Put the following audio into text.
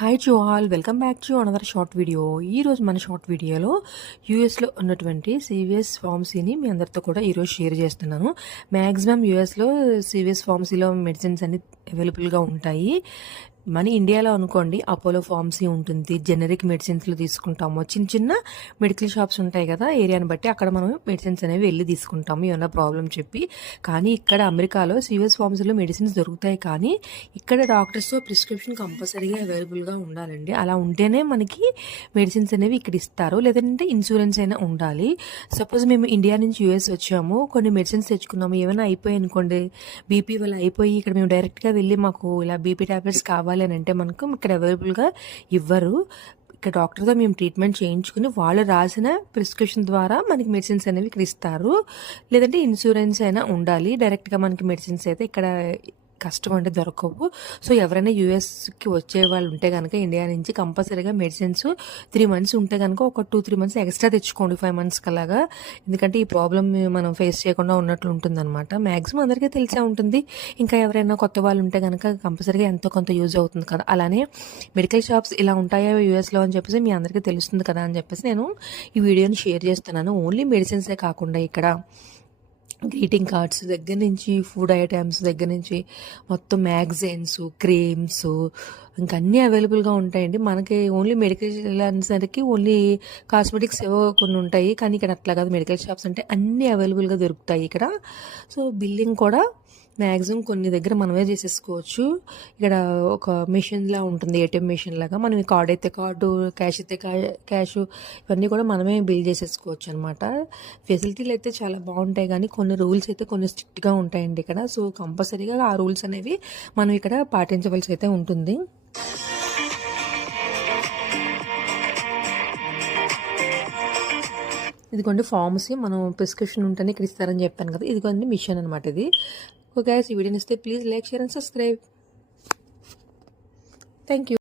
Hi to all, welcome back to another short video. ఈరోజు మన short వీడియోలో యూఎస్లో ఉన్నటువంటి సివిఎస్ ఫార్మసీని మీ అందరితో కూడా ఈరోజు షేర్ చేస్తున్నాను. మ్యాక్సిమం యూఎస్లో సివిఎస్ ఫార్మసీలో మెడిసిన్స్ అన్ని అవైలబుల్గా ఉంటాయి. మన ఇండియాలో అనుకోండి అపోలో ఫార్మసీ ఉంటుంది, జెనరిక్ మెడిసిన్స్లో తీసుకుంటాము. చిన్న చిన్న మెడికల్ షాప్స్ ఉంటాయి కదా, ఏరియాని బట్టి అక్కడ మనం మెడిసిన్స్ అనేవి వెళ్ళి తీసుకుంటాము ఏమన్నా ప్రాబ్లం చెప్పి. కానీ ఇక్కడ అమెరికాలో సివిఎస్ ఫార్మసీలో మెడిసిన్స్ దొరుకుతాయి, కానీ ఇక్కడ డాక్టర్స్తో ప్రిస్క్రిప్షన్ కంపల్సరీగా అవైలబుల్గా ఉండాలండి. అలా ఉంటేనే మనకి మెడిసిన్స్ అనేవి ఇక్కడ ఇస్తారు, లేదంటే ఇన్సూరెన్స్ అయినా ఉండాలి. సపోజ్ మేము ఇండియా నుంచి యూఎస్ వచ్చాము, కొన్ని మెడిసిన్స్ తెచ్చుకున్నాము, ఏమైనా అయిపోయి అనుకోండి, బీపీ వల్ల అయిపోయి ఇక్కడ మేము డైరెక్ట్గా వెళ్ళి మాకు ఇలా బీపీ టాబ్లెట్స్ కావాలి అని అంటే మనకు ఇక్కడ అవైలబుల్గా ఇవ్వరు. ఇక్కడ డాక్టర్తో మేము ట్రీట్మెంట్ చేయించుకుని వాళ్ళు రాసిన ప్రిస్క్రిప్షన్ ద్వారా మనకి మెడిసిన్స్ అనేవి ఇక్కడ ఇస్తారు, లేదంటే ఇన్సూరెన్స్ అయినా ఉండాలి. డైరెక్ట్గా మనకి మెడిసిన్స్ అయితే ఇక్కడ కష్టం అంటే దొరకవు. సో ఎవరైనా యూఎస్కి వచ్చే వాళ్ళు ఉంటే కనుక ఇండియా నుంచి కంపల్సరీగా మెడిసిన్స్ 3 months ఉంటే కనుక ఒక 2-3 months ఎక్స్ట్రా తెచ్చుకోండి, 5 months కలాగా. ఎందుకంటే ఈ ప్రాబ్లమ్ మనం ఫేస్ చేయకుండా ఉన్నట్లు ఉంటుందన్నమాట. మ్యాక్సిమం అందరికీ తెలిసే ఉంటుంది. ఇంకా ఎవరైనా కొత్త వాళ్ళు ఉంటే కనుక కంపల్సరీగా ఎంతో కొంత యూజ్ అవుతుంది కదా. అలానే మెడికల్ షాప్స్ ఇలా ఉంటాయో యూఎస్లో అని చెప్పేసి మీ అందరికీ తెలుస్తుంది కదా అని చెప్పేసి నేను ఈ వీడియోని షేర్ చేస్తున్నాను. ఓన్లీ మెడిసిన్సే కాకుండా ఇక్కడ గ్రీటింగ్ కార్డ్స్ దగ్గర నుంచి, ఫుడ్ ఐటమ్స్ దగ్గర నుంచి మొత్తం మ్యాగజైన్స్, క్రీమ్స్ ఇంకా అన్నీ అవైలబుల్గా ఉంటాయండి. మనకి ఓన్లీ మెడికల్ అనేసరికి ఓన్లీ కాస్మెటిక్స్ ఏవో కొన్ని ఉంటాయి, కానీ ఇక్కడ అట్లా కాదు. మెడికల్ షాప్స్ అంటే అన్నీ అవైలబుల్గా దొరుకుతాయి ఇక్కడ. సో బిల్లింగ్ కూడా మ్యాక్సిమం కొన్ని దగ్గర మనమే చేసేసుకోవచ్చు. ఇక్కడ ఒక మెషిన్లా ఉంటుంది, ఏటీఎం మెషిన్ లాగా. మనం ఈ కార్డ్ అయితే కార్డు, క్యాష్ అయితే క్యాష్, ఇవన్నీ కూడా మనమే బిల్ చేసేసుకోవచ్చు అనమాట. ఫెసిలిటీలు అయితే చాలా బాగుంటాయి, కానీ కొన్ని రూల్స్ అయితే కొన్ని స్ట్రిక్ట్గా ఉంటాయండి ఇక్కడ. సో కంపల్సరీగా ఆ రూల్స్ అనేవి మనం ఇక్కడ పాటించవలసి అయితే ఉంటుంది. ఇదిగోండి ఫార్మసీ, మనం ప్రిస్క్రిప్షన్ ఉంటేనే ఇక్కడ ఇస్తారని చెప్పాను కదా. ఇదిగోండి మిషన్ అనమాట ఇది. ఓకే గైస్, ఈ వీడియోని ఇస్తే please like, share and subscribe. Thank you.